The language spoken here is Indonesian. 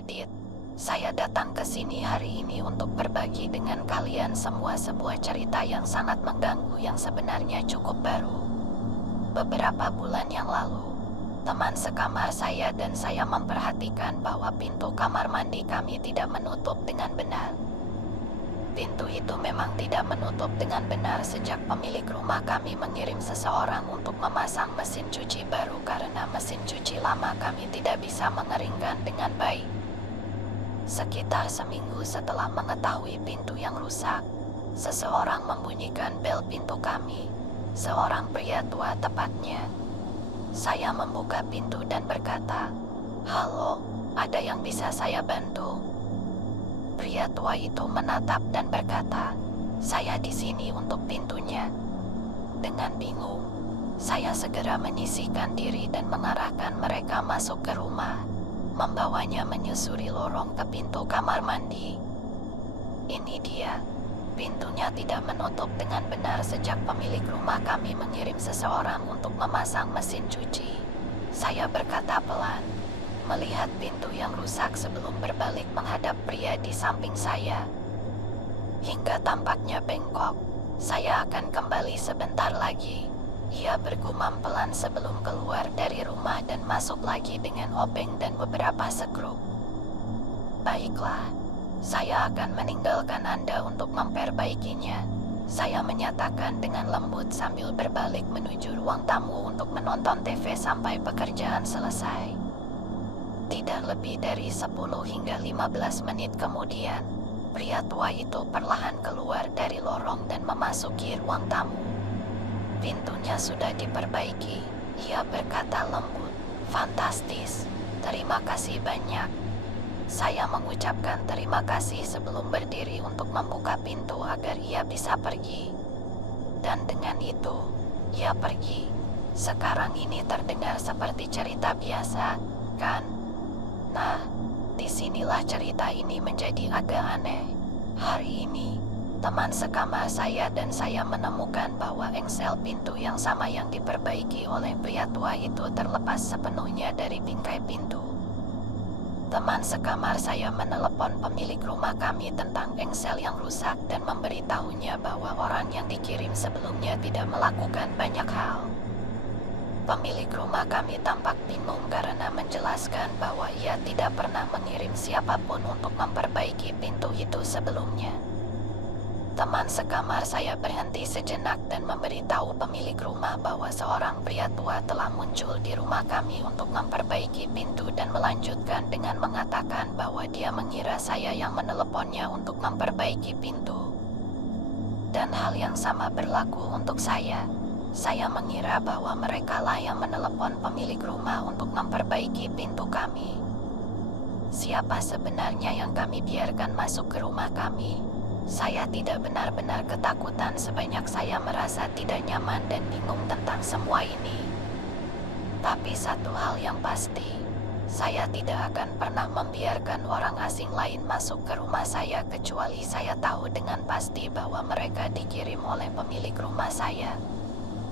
Edith. Saya datang ke sini hari ini untuk berbagi dengan kalian semua sebuah cerita yang sangat mengganggu yang sebenarnya cukup baru. Beberapa bulan yang lalu, teman sekamar saya dan saya memperhatikan bahwa pintu kamar mandi kami tidak menutup dengan benar. Pintu itu memang tidak menutup dengan benar sejak pemilik rumah kami mengirim seseorang untuk memasang mesin cuci baru karena mesin cuci lama kami tidak bisa mengeringkan dengan baik. Sekitar seminggu setelah mengetahui pintu yang rusak, seseorang membunyikan bel pintu kami, seorang pria tua tepatnya. Saya membuka pintu dan berkata, "Halo, ada yang bisa saya bantu?" Pria tua itu menatap dan berkata, "Saya di sini untuk pintunya." Dengan bingung, saya segera menyisihkan diri dan mengarahkan mereka masuk ke rumah, membawanya menyusuri lorong ke pintu kamar mandi. Ini dia, pintunya tidak menutup dengan benar sejak pemilik rumah kami mengirim seseorang untuk memasang mesin cuci. Saya berkata pelan, melihat pintu yang rusak sebelum berbalik menghadap pria di samping saya. Hingga tampaknya bengkok, "Saya akan kembali sebentar lagi." Ia bergumam pelan sebelum keluar dari rumah dan masuk lagi dengan obeng dan beberapa sekrup. "Baiklah, saya akan meninggalkan Anda untuk memperbaikinya," saya menyatakan dengan lembut sambil berbalik menuju ruang tamu untuk menonton TV sampai pekerjaan selesai. Tidak lebih dari 10 hingga 15 menit kemudian, pria tua itu perlahan keluar dari lorong dan memasuki ruang tamu. Pintunya sudah diperbaiki, ia berkata lembut. "Fantastis, terima kasih banyak." Saya mengucapkan terima kasih sebelum berdiri untuk membuka pintu agar ia bisa pergi. Dan dengan itu, ia pergi. Sekarang ini terdengar seperti cerita biasa, kan? Nah, disinilah cerita ini menjadi agak aneh. Hari ini, teman sekamar saya dan saya menemukan bahwa engsel pintu yang sama yang diperbaiki oleh pria tua itu terlepas sepenuhnya dari bingkai pintu. Teman sekamar saya menelepon pemilik rumah kami tentang engsel yang rusak dan memberitahunya bahwa orang yang dikirim sebelumnya tidak melakukan banyak hal. Pemilik rumah kami tampak bingung karena menjelaskan bahwa ia tidak pernah mengirim siapapun untuk memperbaiki pintu itu sebelumnya. Teman sekamar saya berhenti sejenak dan memberitahu pemilik rumah bahwa seorang pria tua telah muncul di rumah kami untuk memperbaiki pintu dan melanjutkan dengan mengatakan bahwa dia mengira saya yang meneleponnya untuk memperbaiki pintu. Dan hal yang sama berlaku untuk saya. Saya mengira bahwa merekalah yang menelepon pemilik rumah untuk memperbaiki pintu kami. Siapa sebenarnya yang kami biarkan masuk ke rumah kami? Saya tidak benar-benar ketakutan sebanyak saya merasa tidak nyaman dan bingung tentang semua ini. Tapi satu hal yang pasti, saya tidak akan pernah membiarkan orang asing lain masuk ke rumah saya kecuali saya tahu dengan pasti bahwa mereka dikirim oleh pemilik rumah saya.